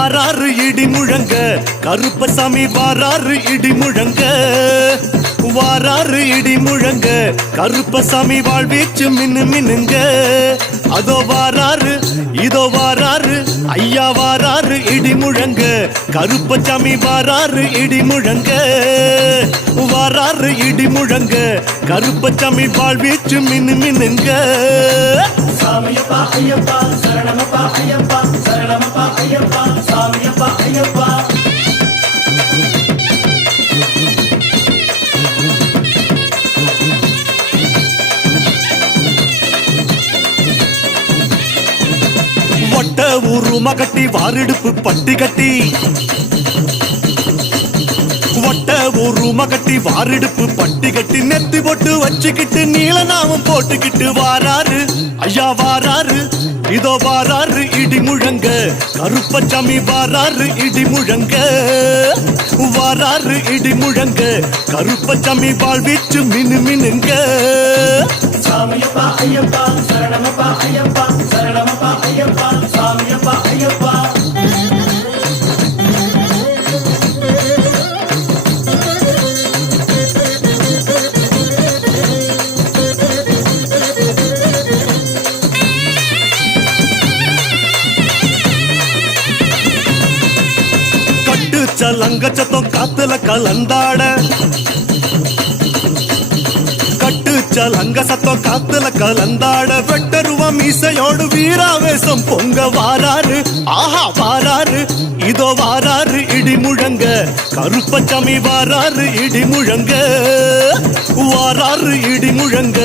வாராறு இடி முழங்க கருப்பசாமி வாராறு இடி முழங்க. வாராறு இடி முழங்க கருப்பசாமி வாழ்வீச்சு மின்னு மின்னுங்க. அதோ வாராறு இதோ வாராறு ஐயா வாராரு இடி முழங்க கருப்பசாமி வாராரு இடி முழங்க வாராரு இடி முழங்க கருப்பசாமி வாழ்வீச்சு மின்னு மின்னுங்க. சாமியப்பா ஐயப்பா சரணமப்பா ஐயப்பா சரணமப்பா ஐயப்பா சாமியப்பா ஐயப்பா. கட்ட உரும கட்டி வாரெடுப்பு பட்டி கட்டி. வட்ட உரும கட்டி வாரெடுப்பு பட்டி கட்டி. நெத்தி போட்டு வச்சுக்கிட்டு நீல நாமம் போட்டுக்கிட்டு வாராரு. ஐயா வாராரு இதோ வாராரு இடி முழங்க. கருப்பச்சாமி வாராரு இடி முழங்க. வாராரு இடி முழங்க. கருப்பச்சாமி வாழ்வீச்சு மினு மினுங்க சாமியப்பா ஐயப்பா சரணமப்பா ஐயப்பா. கட்டு சலங்க காத்துல கலந்தாட. கட்டுச்ச சலங்க சத்தம் காத்துல கலந்தாட. வெட்டருவம் மீசையோடு வீராவேசம் பொங்க வாராரு. ஆஹா வாராரு. இதோ வாராரு இடி முழங்க கருப்பச்சாமி வாராரு இடி முழங்க. வாராரு இடி முழங்க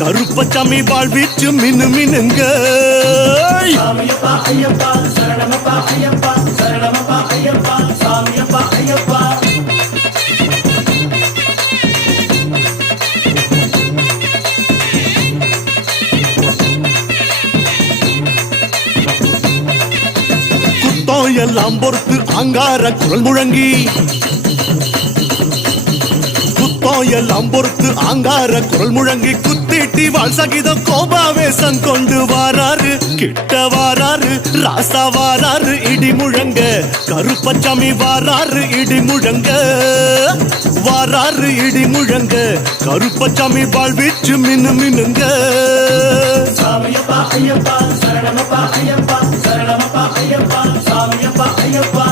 கருப்பச்சாமி வாழ்வீச்சு மினு மினுங்க. சாமியப்பா ஐயப்பா சரணமப்பா ஐயப்பா சரணமப்பா ஐயப்பா சாமியப்பா ஐயப்பா. எல்லாம் பொறுத்து அங்கார குரல் முழங்கி. குத்தம் எல்லாம் பொறுத்து அங்கார குரல் முழங்கி. குத்திட்டி வாழ் சகிதம் கோபாவேசம் கொண்டு வாராரு. கிட்ட வாராரு ராசா வாராரு இடி முழங்க. கருப்பச்சாமி வாராரு இடி முழங்க. வாராரு இடி முழங்க. கருப்பச்சாமி வாழ்வீச்சு மினு மினுங்க சாமியப்பா ஐயப்பா சரணமப்பா ஐயப்பா சரணமப்பா ஐயப்பா சாமியப்பா ஐயப்பா.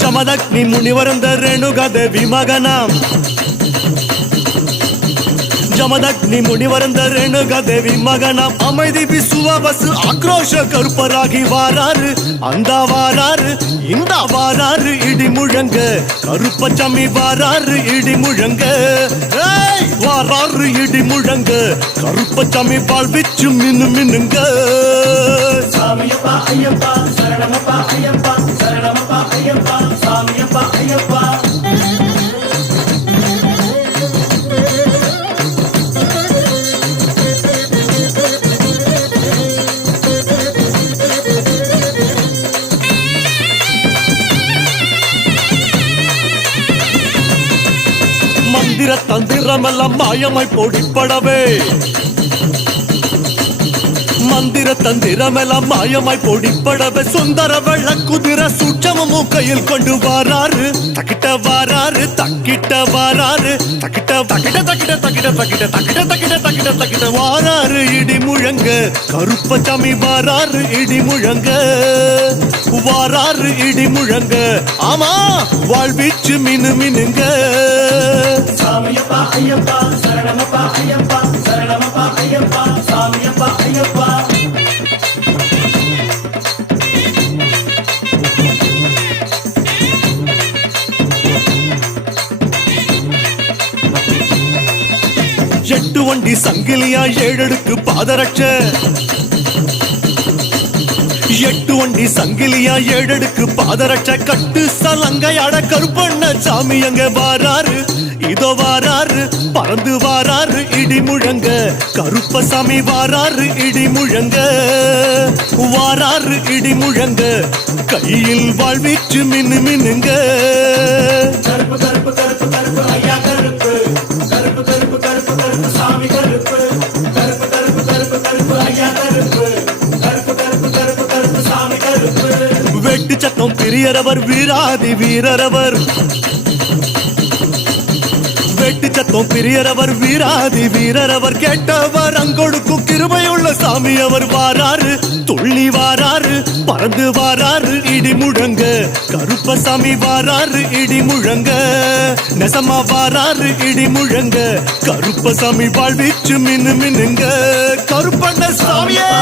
ஜமதக்னி முனிவரந்த ரெணுகதேவி மகனாம். ಜಮದಗ್ನಿ ಮುನಿವರಂದ ರೇಣುಗದೇವಿ மகனாம் அமைதி விசுவாபசு ஆக்ரோஷ கருப்பராகி வாராரு அந்த வாராரு இந்த வாராரு இடி முழங்க கருப்பச்சாமி வாராரு இடி முழங்க ஏய், வாராரு இடி முழங்க கருப்பச்சாமி வாழ்விச்சு மின்னு மின்னுங்க சாமியப்பா ஐயப்பா சரணமப்பா ஐயப்பா தந்திரமெல்லாம் மாயமாய் பொடிப்படவே. மந்திர தந்திரமெல்லாம் மாயமாய் பொடிப்படவே சுந்தர வெள்ள குதிர சூட்சமும் கையில் கொண்டு வாராரு. தக்கிட்ட வாராரு தக்கிட்ட வாராரு. தக்கிட்ட தக்கிட்ட தக்கிட்ட தக்கிட்ட தக்கிட்ட தக்கிட்ட தக்கிட்ட தக்கிட்ட தக்கிட்ட வாராரு. இடி முழங்க கருப்ப சாமி வாராரு இடி முழங்க. வாராரு இடி முழங்க. ஆமா வாழ்வீச்சு மினு மினுங்க. சாமியப்பா ஐயப்பா சரணமப்பா ஐயப்பா சரணமப்பா. ஐயப்பா சாமியப்பா ஐயப்பா. எட்டு வண்டி சங்கிலியா ஏழடுக்கு பாதரட்ச. எட்டு வண்டி சங்கிலியா ஏழடுக்கு பாதரட்ச. கட்டு சலங்கையாட கருப்பண்ண சாமி அங்க வாராரு. இதோ வாராரு பறந்து வாராரு இடி முழங்க கருப்பசாமி வாராரு இடி முழங்க வாராரு இடி முழங்க கையில் வாழ்வீச்சு மின்னு மின்னுங்க கருப்பு சத்தம் பெரியரவர் வீராதி வீரரவர் வெட்டு பிரியரவர் வீராதி வீரரவர் கேட்டவர். அங்கொடுக்கும் கிருபையுள்ள சாமி அவர் வாராரு. துள்ளி வாராரு பறந்து வாராரு. இடி முழங்க கருப்பசாமி வாராரு. இடி முழங்க நெசமா வாராரு. இடி முழங்க கருப்பசாமி வாழ்விச்சு மின்னு மின்னுங்க. கருப்பண்ண சாமியே!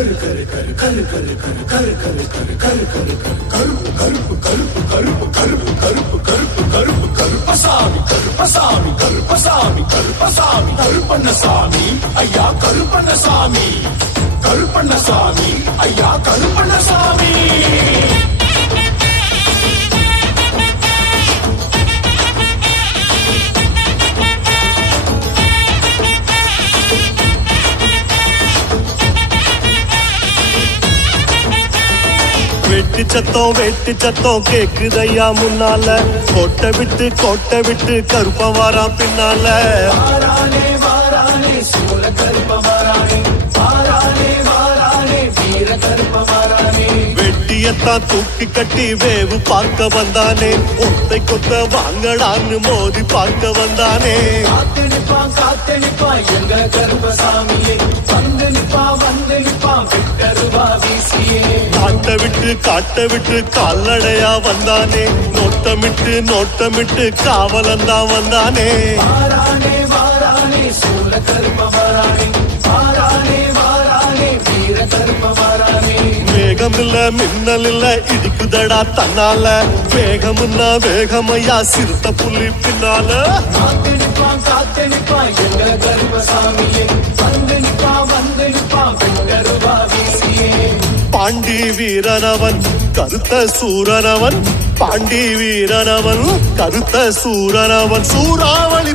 கரு கரு கரு கரு கரு கரு கரு கரு கரு கரு கரு கரு கருப்பு கருப்பு கருப்பு கருப்பு கருப்பு கருப்பு கருப்பு கருப்பு கருப்பசாமி கருப்பசாமி கருப்பசாமி கருப்பசாமி கருப்பண்ணசாமி ஐயா கருப்பண்ணசாமி கருப்பண்ணசாமி ஐயா கருப்பண்ணசாமி. வெட்டு சத்தம் வெட்டு சத்தம் கேக்குதையா முன்னால? கோட்டை விட்டு கோட்டை விட்டு கருப்ப வாரா பின்னால. வெட்டியத்தான் தூக்கி கட்டி வேவு பார்க்க வந்தானே. ஒத்தை கொத்த வாங்கடான்னு மோதி பார்க்க வந்தானே. காத்து நிப்பான் காத்து நிப்பான் எங்க கருப்பசாமியே. வந்து நிப்பான் வந்து காட்டவிட்டு காட்டவிட்டு கால்நடையா வந்தானே. நோட்டமிட்டு நோட்டமிட்டு காவலந்தான் வந்தானே. வேகம் இல்ல மின்னல் இல்ல இடிக்குதடா தன்னால. வேகமுன்னா வேகமையா சிறுத்த புள்ளி பின்னால. காத்தடிப்பான் காத்தடிப்பான் எங்க கருமசாமியே. பாண்டி வீரனவன் கருத்த சூரனவன். பாண்டி வீரனவன் கருத்த சூரனவன். சூறாவளி